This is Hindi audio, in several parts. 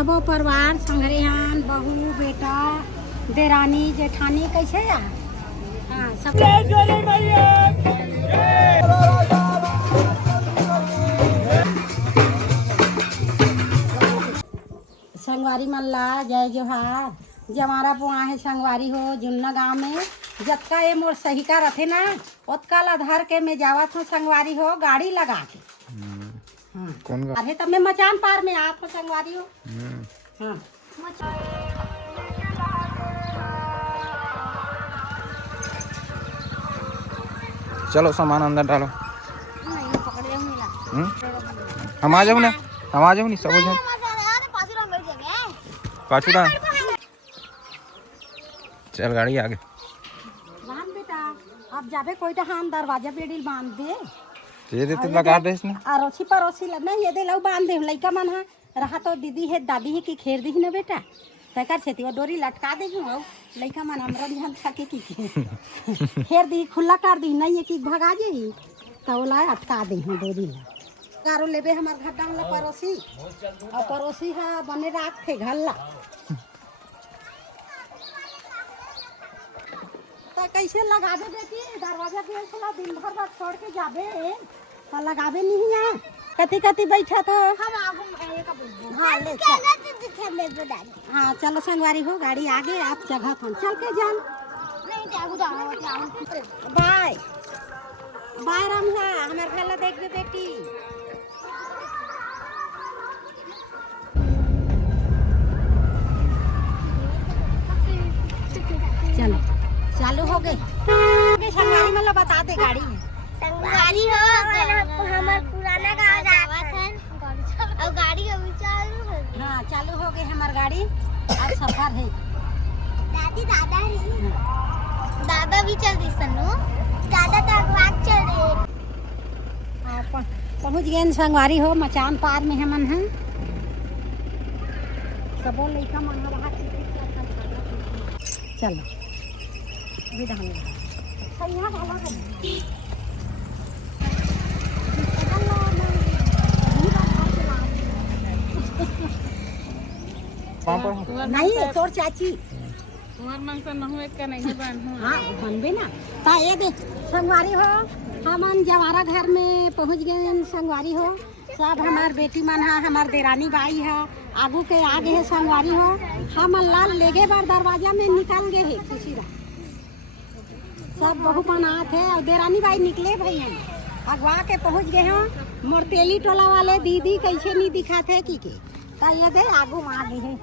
सबो परिवार संगरियान बहू बेटा देरानी जेठानी कैसे या हाँ सब संगवारी मल्ला जय जोहार जमारा पुआ है संगवारी हो जुन्ना गांव में जतका ये मोर सही का रथे ना ओतका ला धर के मैं जावत हूँ संगवारी हो गाड़ी लगा के हाँ कौन गा? अरे तब मैं मचान पार में आप हो संगवारी हो हाँ चलो सामान अंदर डालो। नहीं पकड़े मिला हम आ जाओ ना, हम आ जाओ नहीं सब जाओ पाचूड़ा। चल गाड़ी आगे बांध बेटा अब जाबे कोई तो हम दरवाजा पेड़ी बांध दे ये दे तुम लगा दे इसने अरोसी परोसी लगना ये दे लऊ बांध दे लइका मन हा रहा तो दीदी है दादी है की खेर दी ना बेटा तकर सेती वो डोरी लटका दे हूं लइका मन हमरा ध्यान थाके की खेर दी खुला कर दी नहीं है कि भगा जेही तौला अटका दे हूं डोरी ला कारो लेबे हमर घर डांग ला परोसी और परोसी हा बने राख थे घल्ला तो कैसे लगा दे बेटी दरवाजा के खुला दिन भर बाद छोड़ के जाबे तो लगाबे नहीं है कति कति बैठा तो हम आगू हाँ ले चल हाँ चलो संगवारी हो गाड़ी आगे आप जगह थन चल के जान बाय बाय रामला हमार घर ला देख दे बेटी चलो चालू हो गई संगवारी मतलब बता दे गाड़ी संगवारी हो हमार पुराना गांव जावत है और गाड़ी अभी चालू है हाँ चालू हो गई हमार गाड़ी आज सफर है दादी दादा है दादा भी चल दी सनु दादा तो अगवाक चल रहे पहुँच गए संगवारी हो मचान पार में हमन हैं सबो लइका मन रहा चलो विदा हो सैया वाला है नहीं तोर चाची तुम्हार मांग से नहु एक का नहीं बन हूं हाँ बनबे ना ता ये दे संगवारी हो हमन जवारा घर में पहुंच गए संगवारी हो सब हमार बेटी मन है हमार देरानी बाई है आगू के आगे है संगवारी हो हम लाल लेगे बार दरवाजा में निकाल गए है खुशी रहा सब बहू मन आते हैं और देरानी बाई निकले भैया अगवा के पहुंच गए हैं मोर तेली टोला वाले दीदी कैसे नहीं दिखाते की के ता ये दे आगू में आगे है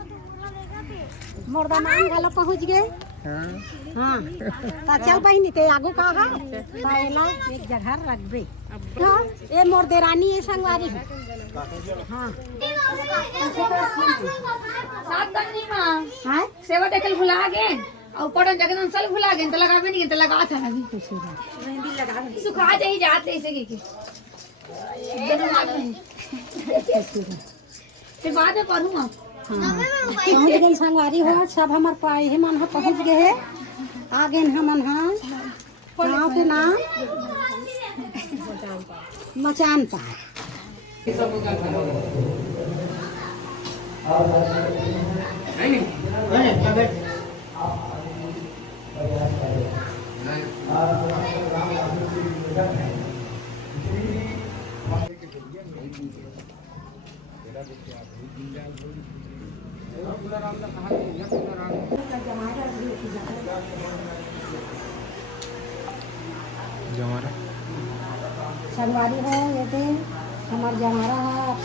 मोर दमान गलो पहुंच गए हाँ ता चल बहिनी ते आगू का है ताला एक जगह रख दे हाँ ये मोर देरानी है संगवारी है हाँ सात तन्नी मां हाँ सेवा टेकल भुला गए और पटन जगन सल भुला गए तो लगाबे नहीं तो लगा था अभी मेहंदी लगा दे सुखा जाई जाते ऐसे के जन मार फिर बाद में पढ़ूंगा हाँ पहुँच गए संगवारी हो सब हमार पाए मन पहुँच गए है आगे हमन हाँ गाँव के नाम मचान पार जमारा संगवारी हो ये दे हमार जमारा है अब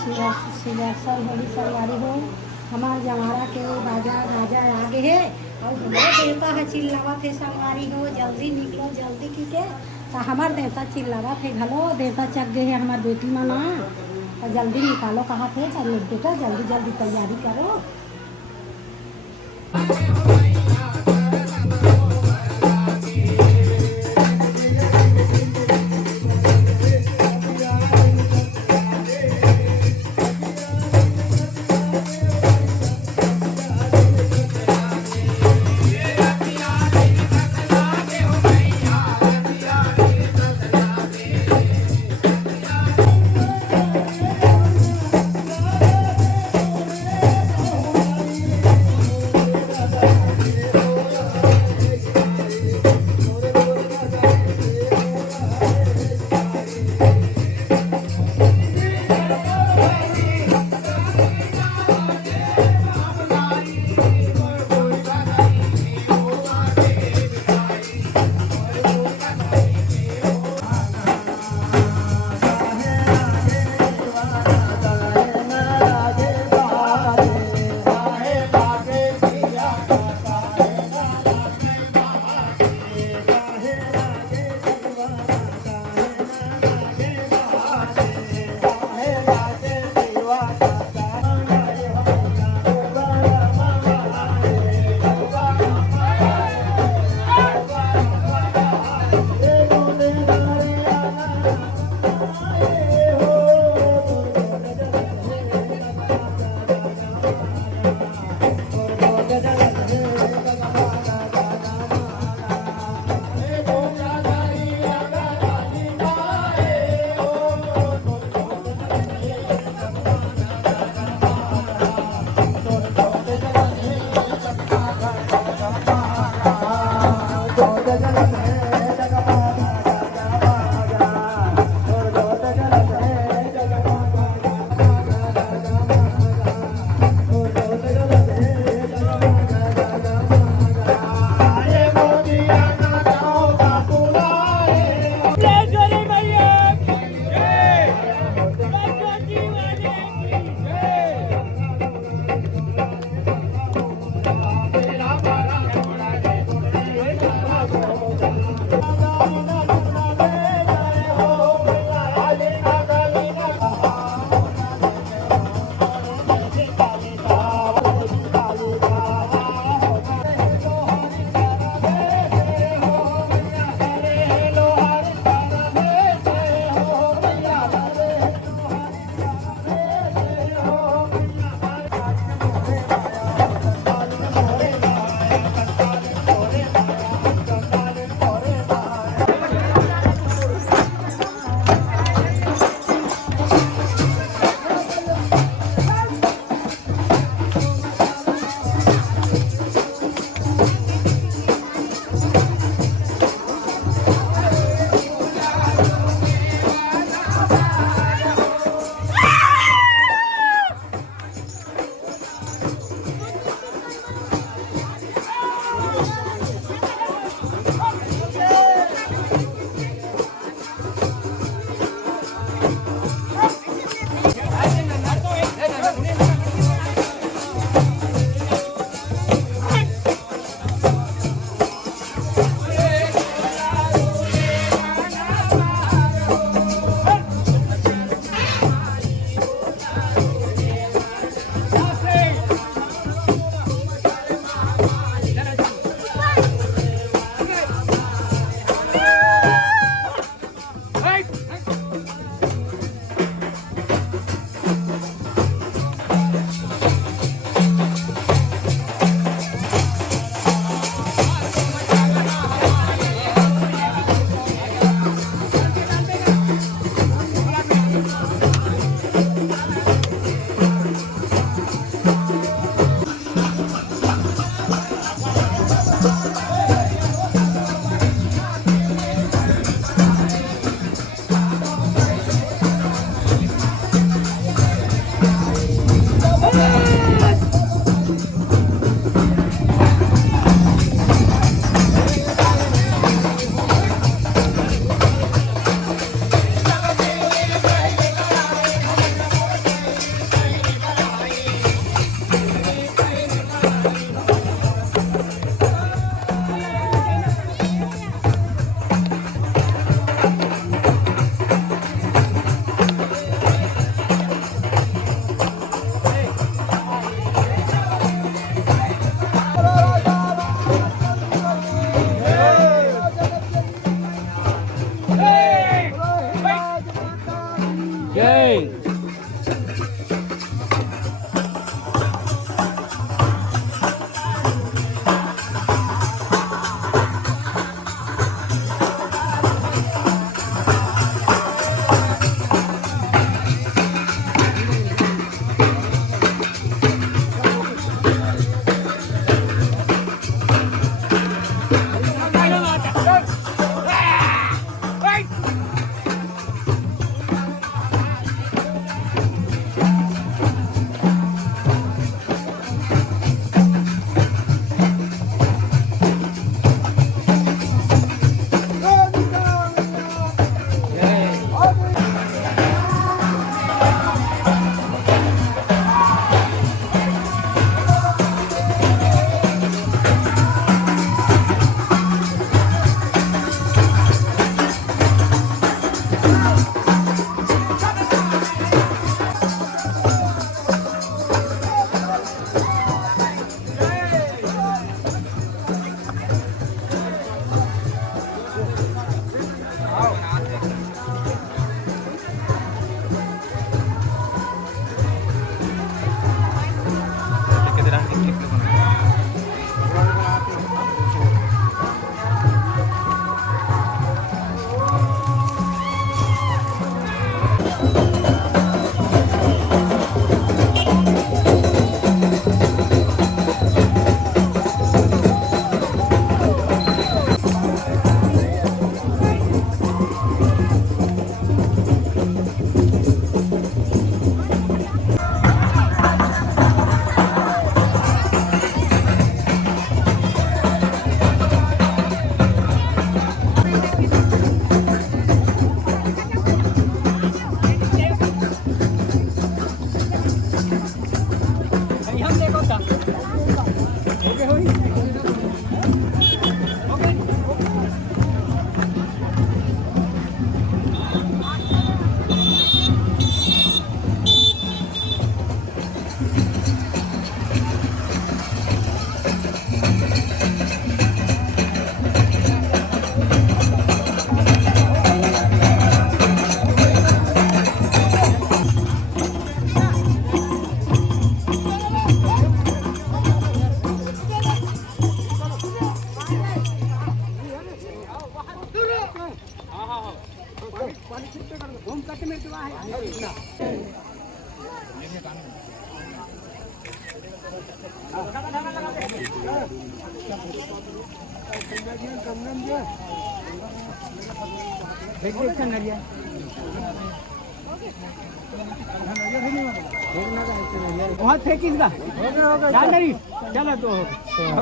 सिलेक्शन होगी संगवारी हो हमार जमारा के बाजा गाजा आगे है और हमारे देवता है चिल्लावा थे संगवारी हो जल्दी निकलो जल्दी की के तो हमार देवता चिल्लावा थे घलो देवता चक गए है हमार बेटी मना तो जल्दी निकालो कहाँ थे चलो बेटा जल्दी जल्दी तैयारी करो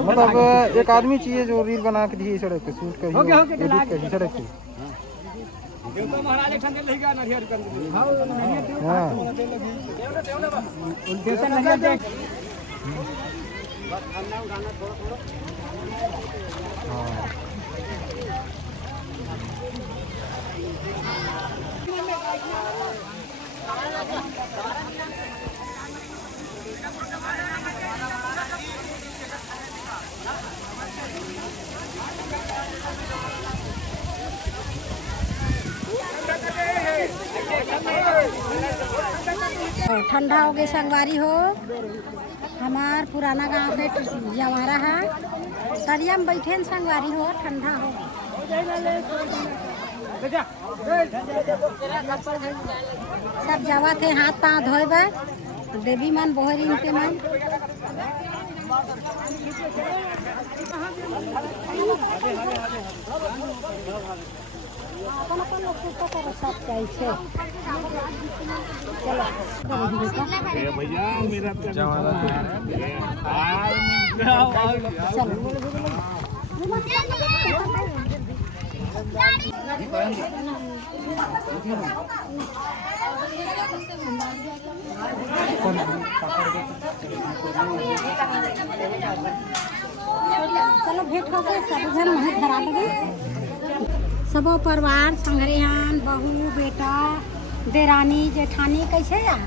मतलब एक आदमी चाहिए जो रील बना के दिए सड़क पे शूट करिए एडिट करिए सड़क पे। ठंडा हो गए संगवारी हो। हमार पुराना गांव के जवारा है, तरिया में बैठे न संगवारी हो, ठंडा हो। सब जावा थे हाथ पाँव धोए देवी मन बोहरी के मन। चलो भेंट हो गए, सब जन वहाँ घर आ लगे। सब परिवार संगरेहान बहू बेटा देरानी जेठानी कैसे यार,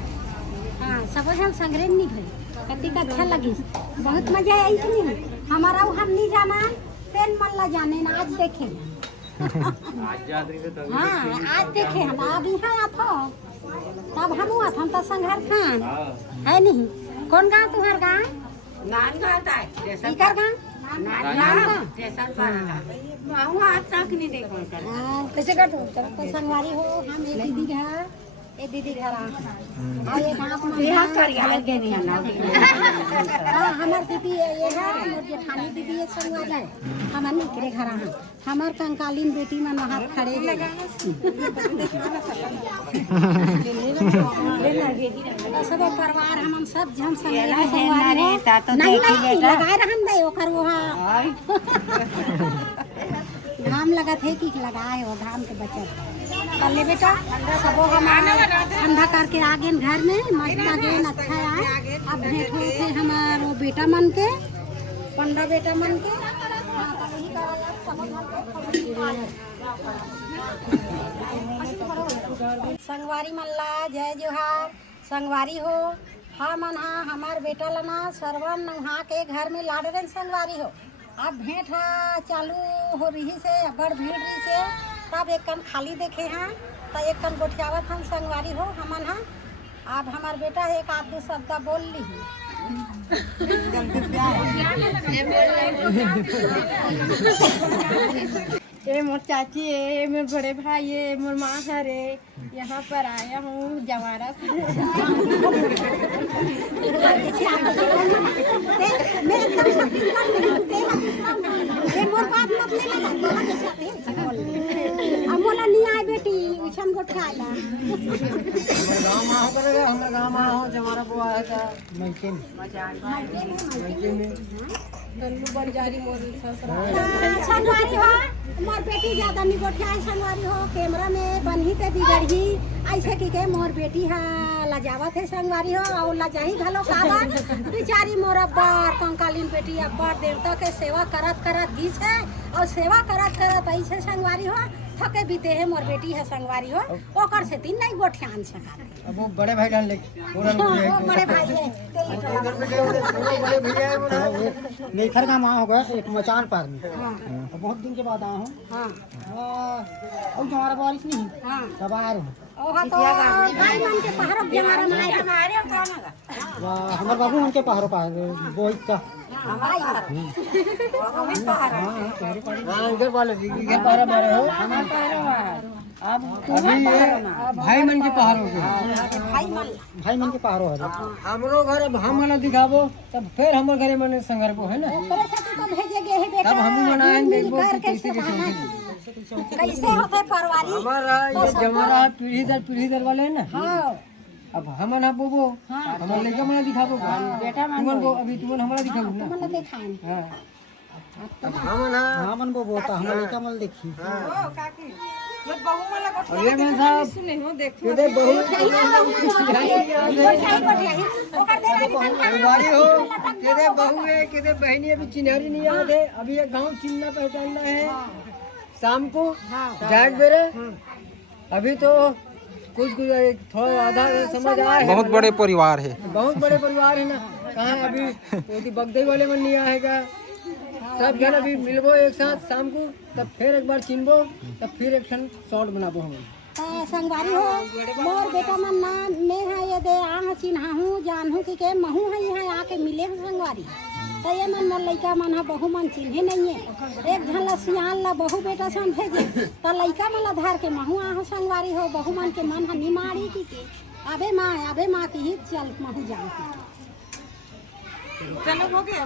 हाँ सब जन संगरे नहीं भाई कति का अच्छा लगी, बहुत मजा आई थी। हमारा हम नहीं जाना पेन मन ला जाने ना आज देखे। हाँ आज देखे हम अब यहाँ आतो तब हम आते हम तो संघर खान है नहीं। कौन गाँव तुम्हारा गाँव? नान गाता है इकर गाँव स्टेशन पर वहाँ तक नहीं देखो कैसे कटो तो संगवारी हो। हम एक दीदी घर एक दीदी घर और ये गाँव यहाँ कर यार के नहीं आना। हाँ हमार दीदी ये है और जेठानी दीदी ये संगवारी है। हमार निकरे घर हैं, हमार कंकालीन बेटी मन वहाँ खड़े लगा सब परिवार हम सब जन संगवारी नहीं लगाए रहन दे ओकर वहाँ घाम लगा थे कि लगाए हो घाम के बचत कर ले बेटा। सब ठंडा करके आ गए घर में मस्त आ गए अच्छा आए। अब भेंट हो थे हमारे बेटा मन के 15 बेटा मन के संगवारी मल्ला जय जोहार। संगवारी हो हाँ मन हाँ हमार बेटा लना सरवन वहाँ के घर में लाडरन संगवारी हो। अब भेंट हा चालू हो रही से बड़ भीड़ रही से तब एक कन खाली देखे हैं तो एक कन गोठियावत हम संगवारी हो हमन हाँ। अब हमार बेटा एक आध दो शब्द बोल ली ये मोर चाची है, ये मेरे बड़े भाई है, मोर माँ है रे, यहाँ पर आया हूँ जवारा मोला नहीं आए बेटी उछन गोठियाला गाँव में करेगा हमारे गाँव में हो जमारा बुआ है का मैके में बंजारी मोर ससुरा संगवारी हो मोर बेटी ज्यादा नहीं गोठिया संगवारी हो कैमरा में बनही ते बिगड़ही ऐसे की के मोर बेटी हा लजावत है संगवारी हो और लजाही घलो काबा बेचारी मोर अब्बर कंकालीन बेटी अब्बर देवता के सेवा करत करत गीस है और सेवा करत करत ऐसे संगवारी हो थके बीते है मोर बेटी है संगवारी हो ओकर से तीन नहीं गोठियान सका अब वो बड़े भाई डाल ले वो बड़े भाई है बड़े भैया है नेखर का माँ होगा एक मचान पार में बहुत दिन के बाद आया हूँ अब हमारा बारिश नहीं तब आया हूँ ओहा तो भाई मन के पहाड़ों के हमारा माय हमारे बाबू उनके पहाड़ों का बोहित का इधर वाले इधर पहाड़ा मेरे हो अब अभी ये भाई मन के पहाड़ों के भाई मन के पहाड़ों है हमरो घर अब हम वाला दिखाबो तब फिर हमारे घरे मन संगर को है ना तोरे साथ तो भेजे गे है बेटा तब हम मनाएं देखो कैसे कैसे होते परवारी हमारा ये जमाना पीढ़ी दर वाले है ना हाँ अब हम ना बोबो हमारे लड़का मना दिखाबो बेटा तुमन को अभी तुमन हमारा दिखाबो ना मतलब देखाएं हां अब हम ना हमन बोबो तो हमारे लड़का मन देखी ये मैं साहब सुने हो देखो ये बहू बारी हो केदे बहू है केदे बहनी अभी चिन्हारी नहीं आते अभी ये गांव चिन्हना पहचानना है शाम को जाट बेरे अभी तो कुछ थोड़ा आधा समझ आया है बहुत बड़े परिवार है बहुत बड़े परिवार है ना कहाँ अभी बगदई वाले मन नहीं आएगा सब जन अभी मिलबो एक साथ शाम को तब फिर एक बार चिन्हबो तब फिर एक क्षण शॉर्ट बनाबो हम संगवारी हो मोर बेटा मन ना ने है ये दे आह चिन्हा हूँ जानहूँ कि महू है यहाँ आके मिले हैं संगवारी तो ये मन मोर लड़का मन है बहु मन चिन्हे नहीं है एक झन ला सियान ला बहु बेटा सन भेजे तो लड़का मन ला धार के महू आह संगवारी हो बहु मन के मन है निमाड़ी की के अबे माँ की ही चल महू जानती चलो हो गया।